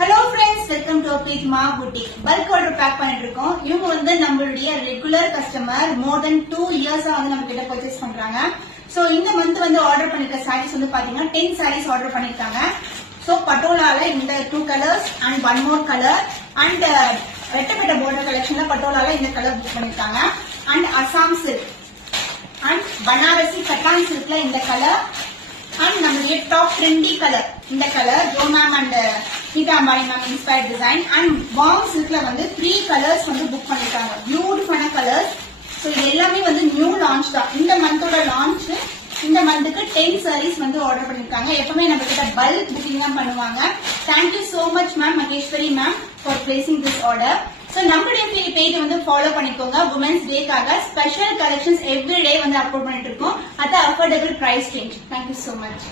Hello friends, welcome to Preethma boutique. Bulk order pack பண்ணிட்டு இருக்கோம். இவங்க வந்து நம்மளுடைய ரெகுலர் கஸ்டமர், மோர் தென் 2 இயர்ஸா வந்து நம்ம கிட்ட பர்ச்சேஸ் பண்றாங்க. சோ இந்த மந்த் வந்து ஆர்டர் பண்ணிருக்க சாரீஸ் வந்து பாத்தீங்கன்னா 10 சாரீஸ் ஆர்டர் பண்ணிருக்காங்க. சோ பட்டோலால இந்த 2 colours and 1 more colour and ரெட்டப்பட்ட பார்டர் கலெக்ஷன்ல பட்டோலால இந்த கலர் புக் பண்ணிருக்காங்க. And Assam silk and Banarasi cotton சில்க்ல இந்த கலர் அண்ட் நம்மளுடைய டாப் ட்ரெண்டி கலர் இந்த colour Jo ma'am and Geetha Ambani ma'am inspired design and warm சில்க்ல வந்து 3 கலர்ஸ் வந்து புக் பண்ணிருக்காங்க. பியூட்டிஃபுல்லான கலர்ஸ். ஸோ இது எல்லாமே வந்து நியூ லான்ச் தான். இந்த மந்தோட லான்ச். இந்த மந்த்துக்கு 10 சாரீஸ் வந்து ஆர்டர் பண்ணிருக்காங்க. எப்பவுமே நம்ம கிட்ட பல்க் புக்கிங் தான் பண்ணுவாங்க. Thank you so much ma'am, Maheswari ma'am, for placing this order. So நம்மளுடைய பேஜ் வந்து ஃபாலோ பண்ணிக்கோங்க. உமன்ஸ் டேக்காக ஸ்பெஷல் கலெக்ஷன்ஸ் எவ்ரி டே வந்து அப்லோட் பண்ணிட்டு இருக்கோம். அது affordable price range. Thank you so much.